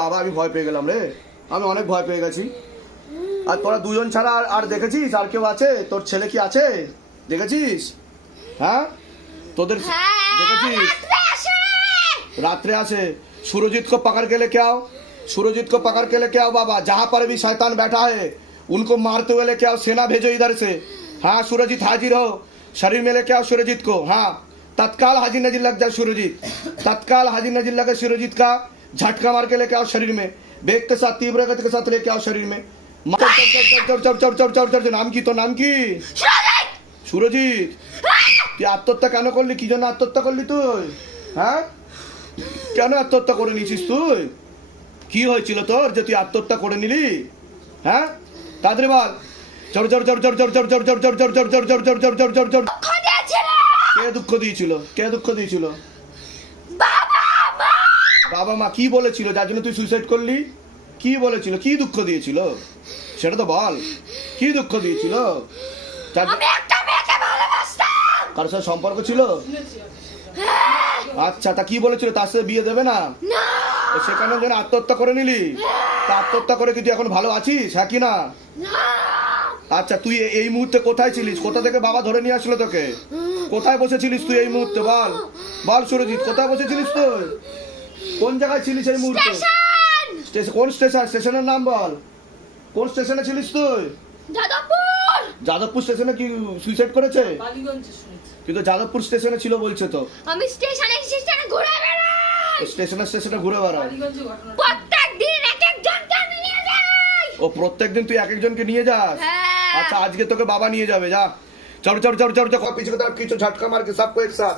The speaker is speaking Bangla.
বাবা আমি ভয় পেয়ে গেলাম রে আমি অনেক ভয় পেয়ে গেছি আর তোরা দুজন ছাড়া আর আর দেখেছিস আর কেউ আছে তোর ছেলে কি আছে দেখেছিস হ্যাঁ তোদের দেখেছিস रात्रे आसे सूरजीत को पकड़ के लेके आओ सूरजीत को पकड़ के लेके आओ बाबा जहां पर भी शैतान बैठा है उनको मारते हुए लेके आओ सेना भेजो इधर से हाँ सूरजीत हाजिर हो शरीर में लेके आओ सूरजीत को हाँ तत्काल हाजिर नजीर लग जाए सूरजीत तत्काल हाजिर नजीर लगे सूरजीत का झटका मार के लेके आओ शरीर में वेग के साथ तीव्र गति के साथ लेके आओ शरीर में चप चप चप चप चप चप चप चप नाम की तो नाम की সুরজিৎ তুই আত্মহত্যা কেন করলি কি জন্য আত্মহত্যা করলি তুই হ্যাঁ কেন আত্মহত্যা করে নিয়েছিস তুই কি হয়েছিল তোর যে তুই আত্মহত্যা করে নিলি হ্যাঁ তাড়াতাড়ি বল চড় চড় চড় চড় চড় চড় চড় চড় চড় চড় চড় চড় চড় চড় চড় চড় চড় কে দুঃখ দিয়েছিল কে দুঃখ দিয়েছিল বাবা মা কি বলেছিল? যার জন্য তুই সুইসাইড করলি? কি বলেছিল? কি দুঃখ দিয়েছিল? সেটা তো বল। কি দুঃখ দিয়েছিল? কারোর সাথে সম্পর্ক ছিল? আচ্ছা তা কি বলেছিল? তার সাথে বিয়ে দেবে না? সেখানে যেন আত্মহত্যা করে নিলি? তা আত্মহত্যা করে কি তুই এখন ভালো আছিস হ্যাঁ কি না? আচ্ছা তুই এই মুহূর্তে কোথায় ছিলিস? কোথা থেকে বাবা ধরে নিয়ে আসলো তোকে? কোথায় বসেছিলিস তুই এই মুহূর্তে? বল। বল সুরজিৎ কোথায় বসেছিলিস তুই? কোন জায়গায় ছিলিস এই মুহূর্তে? স্টেশন! কোন স্টেশন? স্টেশনের নাম বল। কোন স্টেশনে ছিলিস তুই? যাদবপুর! যাদবপুর স্টেশনে কি সুইসাইড করেছে? কিন্তু যাদবপুর স্টেশনে ছিল বলছে তো। আমি স্টেশনে স্টেশনে ঘুরে বেড়াই! স্টেশনে স্টেশনে ঘুরে বেড়াই। প্রত্যেক দিন এক জন কে নিয়ে যাই! ও প্রত্যেক দিন তুই এক এক একজনকে নিয়ে যাস? হ্যাঁ। আচ্ছা আজকে তোকে বাবা নিয়ে যাবে যা। চড় চড় চড় চড় চড় পিছনে তার কিছু ঝটকা মার কে সবকো এক সাথ